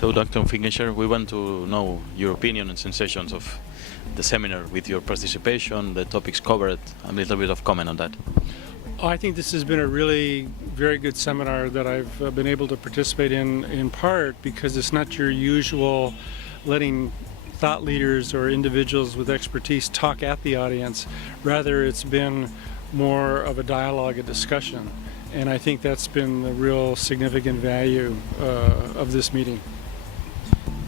So, Dr. Fickensher, we want to know your opinion and sensations of the seminar with your participation, the topics covered, a little bit of comment on that. I think this has been a really very good seminar that I've been able to participate in part because it's not your usual letting thought leaders or individuals with expertise talk at the audience. Rather, it's been more of a dialogue, a discussion. And I think that's been the real significant value of this meeting.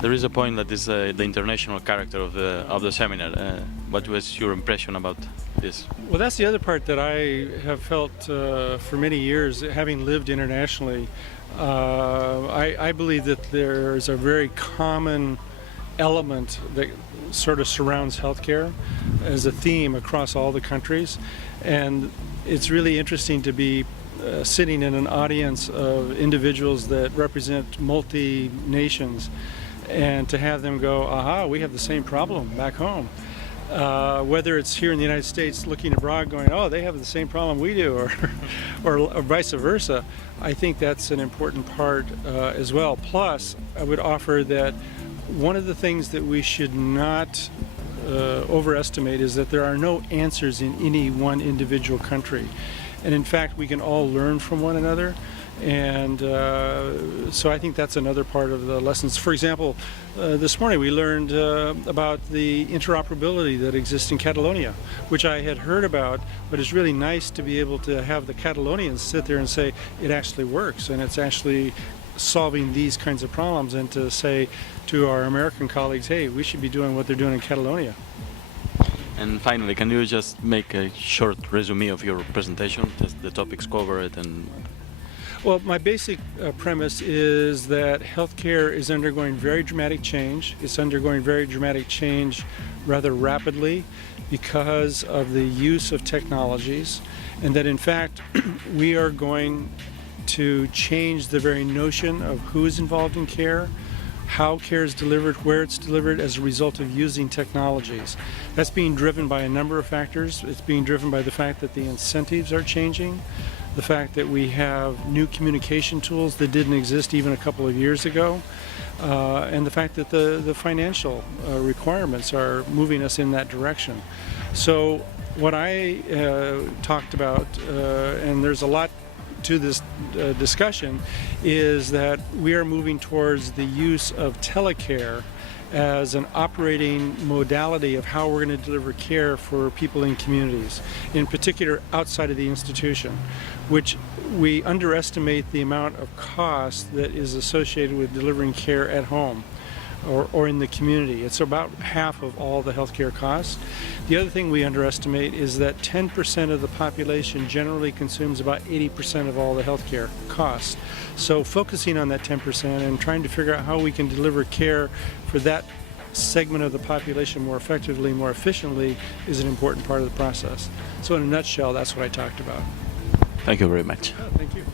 There is a point that is the international character of the seminar. What was your impression about this? Well, that's the other part that I have felt for many years, having lived internationally. I believe that there's a very common element that sort of surrounds healthcare as a theme across all the countries, and it's really interesting to be sitting in an audience of individuals that represent multi-nations and to have them go, aha, we have the same problem back home. Whether it's here in the United States looking abroad going, oh, they have the same problem we do, or vice versa. I think that's an important part as well. Plus, I would offer that one of the things that we should not overestimate is that there are no answers in any one individual country. And in fact, we can all learn from one another. And so I think that's another part of the lessons. For example, this morning we learned about the interoperability that exists in Catalonia, which I had heard about, but it's really nice to be able to have the Catalonians sit there and say it actually works and it's actually solving these kinds of problems, and to say to our American colleagues, hey, we should be doing what they're doing in Catalonia. And finally, can you just make a short resume of your presentation, just the topics covered? And well, my basic premise is that healthcare is undergoing very dramatic change. It's undergoing very dramatic change rather rapidly because of the use of technologies, and that in fact we are going to change the very notion of who is involved in care, how care is delivered, where it's delivered as a result of using technologies. That's being driven by a number of factors. It's being driven by the fact that the incentives are changing, the fact that we have new communication tools that didn't exist even a couple of years ago, and the fact that the financial requirements are moving us in that direction. So what I talked about, and there's a lot to this discussion, is that we are moving towards the use of telecare as an operating modality of how we're going to deliver care for people in communities, in particular outside of the institution, which we underestimate the amount of cost that is associated with delivering care at home or in the community. It's about half of all the healthcare costs. The other thing we underestimate is that 10% of the population generally consumes about 80% of all the healthcare costs. So focusing on that 10% and trying to figure out how we can deliver care for that segment of the population more effectively, more efficiently, is an important part of the process. So in a nutshell, that's what I talked about. thank you very much. Oh, thank you.